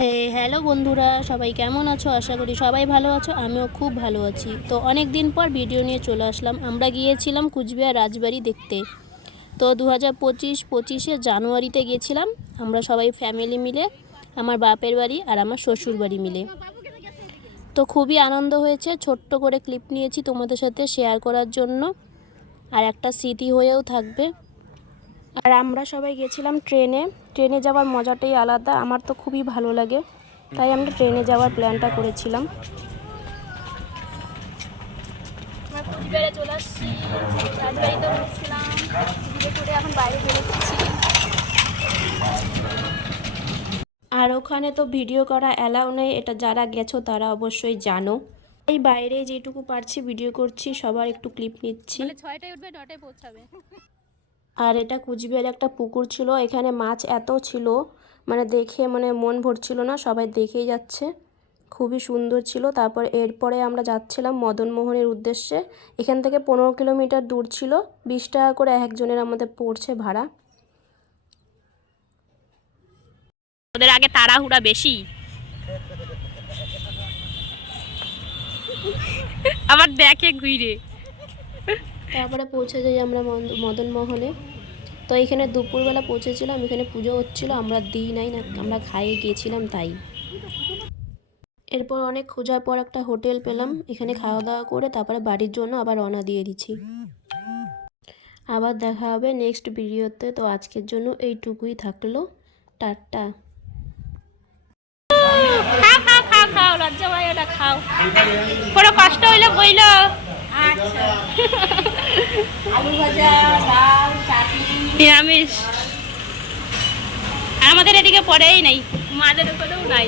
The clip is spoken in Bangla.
হে, হ্যালো বন্ধুরা, সবাই কেমন আছো? আশা করি সবাই ভালো আছো, আমিও খুব ভালো আছি। তো অনেক দিন পর ভিডিও নিয়ে চলে আসলাম। আমরা গিয়েছিলাম কুচবিহার রাজবাড়ি দেখতে। তো দু হাজার পঁচিশ, পঁচিশে জানুয়ারিতে গিয়েছিলাম আমরা সবাই ফ্যামিলি মিলে, আমার বাপের বাড়ি আর আমার শ্বশুর বাড়ি মিলে। তো খুবই আনন্দ হয়েছে, ছোট্ট করে ক্লিপ নিয়েছি তোমাদের সাথে শেয়ার করার জন্য। আর একটা স্মৃতি হয়েও থাকবে। আর আমরা সবাই গেছিলাম ট্রেনে। ট্রেনে যাওয়ার মজাটাই আলাদা আমার তো খুবই ভালো লাগে। তাই আমরা ট্রেনে যাওয়ার প্ল্যানটা করেছিলাম। চলে আসছি। রাজবাড়িতে উঠছিলাম করে এখন বাইরে বেরোচ্ছি আর ওখানে তো ভিডিও করা অ্যালাউ নেই এটা যারা গেছো তারা অবশ্যই জানো। এই বাইরে যেটুকু পারছি ভিডিও করছি সবার একটু ক্লিপ নিচ্ছি। ছয়টায় উঠবে নটায় পৌঁছাবে। আর এটা কুচবিহারে একটা পুকুর ছিল, এখানে মাছ এত ছিল মানে দেখে মানে মন ভরছিল না, সবাই দেখেই যাচ্ছে। খুবই সুন্দর ছিল। তারপর এরপরে আমরা যাচ্ছিলাম মদনমোহনের উদ্দেশ্যে। এখান থেকে পনেরো কিলোমিটার দূর ছিল, বিশ টাকা করে একজনের আমাদের পড়ছে ভাড়া। ওদের আগে তাড়াহুড়া বেশি। আবার দেখে ঘুরে। তারপরে পৌঁছে যাই আমরা মন্দ- মদনমোহনে তো এখানে দুপুরবেলা পৌঁছেছিলাম, এখানে পুজো হচ্ছিল, আমরা দিই নাই না, আমরা খাইয়ে গিয়েছিলাম তাই। এরপর অনেক খোঁজার পর একটা হোটেল পেলাম, এখানে খাওয়া দাওয়া করে তারপরে বাড়ির জন্য আবার রওনা দিয়ে দিচ্ছি। আবার দেখা হবে নেক্সট ভিডিওতে, তো আজকের জন্য এইটুকুই থাকল, টাটা। খাও খাও খাও খাও, লজ্জা ভাই ওটা খাও। কোনো কষ্ট হইলে বইল। নিরামিষ। আমাদের এদিকে পড়েই নাই। মাদের ওপরেও নাই।